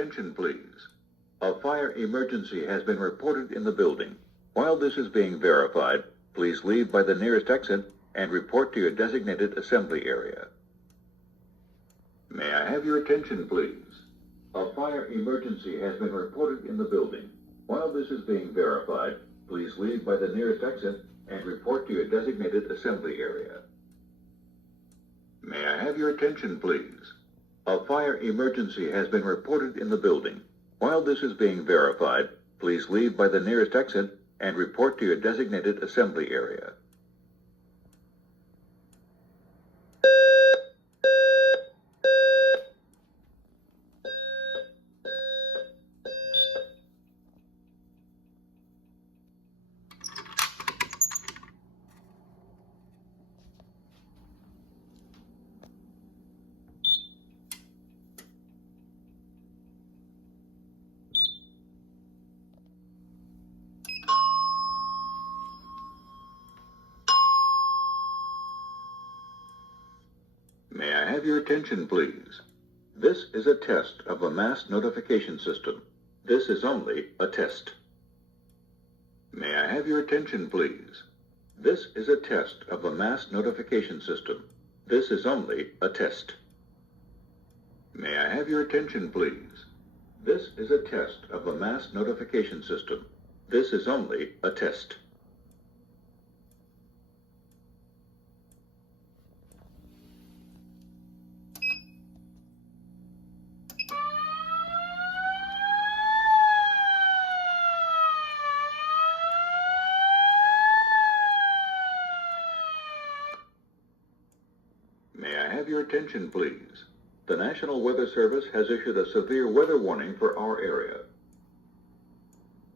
attention, please? A fire emergency has been reported in the building. While this is being verified, please leave by the nearest exit and report to your designated assembly area. May I have your attention, please? A fire emergency has been reported in the building. While this is being verified, please leave by the nearest exit and report to your designated assembly area. May I have your attention, please? A fire emergency has been reported in the building. While this is being verified, please leave by the nearest exit and report to your designated assembly area. May I have your attention, please? This is a test of a mass notification system. This is only a test. May I have your attention, please? This is a test of a mass notification system. This is only a test. May I have your attention, please? This is a test of a mass notification system. This is only a test. May I have your attention, please? The National Weather Service has issued a severe weather warning for our area.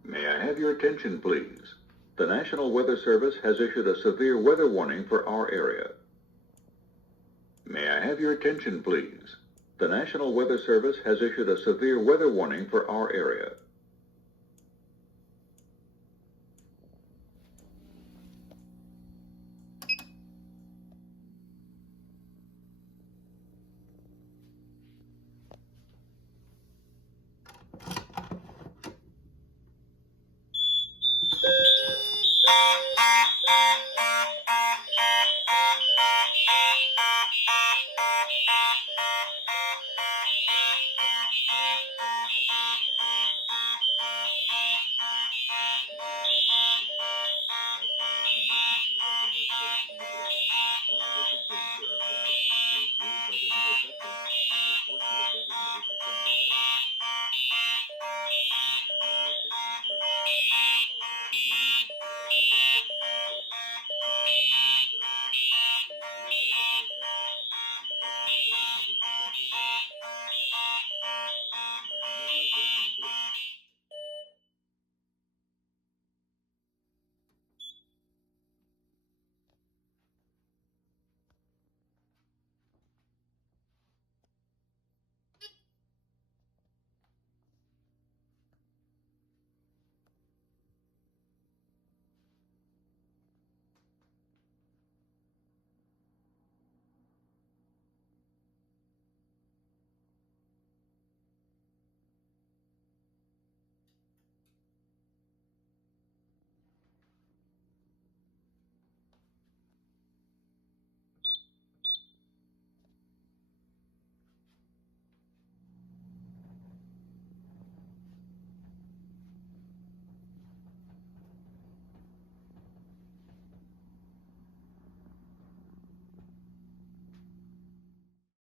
May I have your attention, please? The National Weather Service has issued a severe weather warning for our area. May I have your attention, please? The National Weather Service has issued a severe weather warning for our area.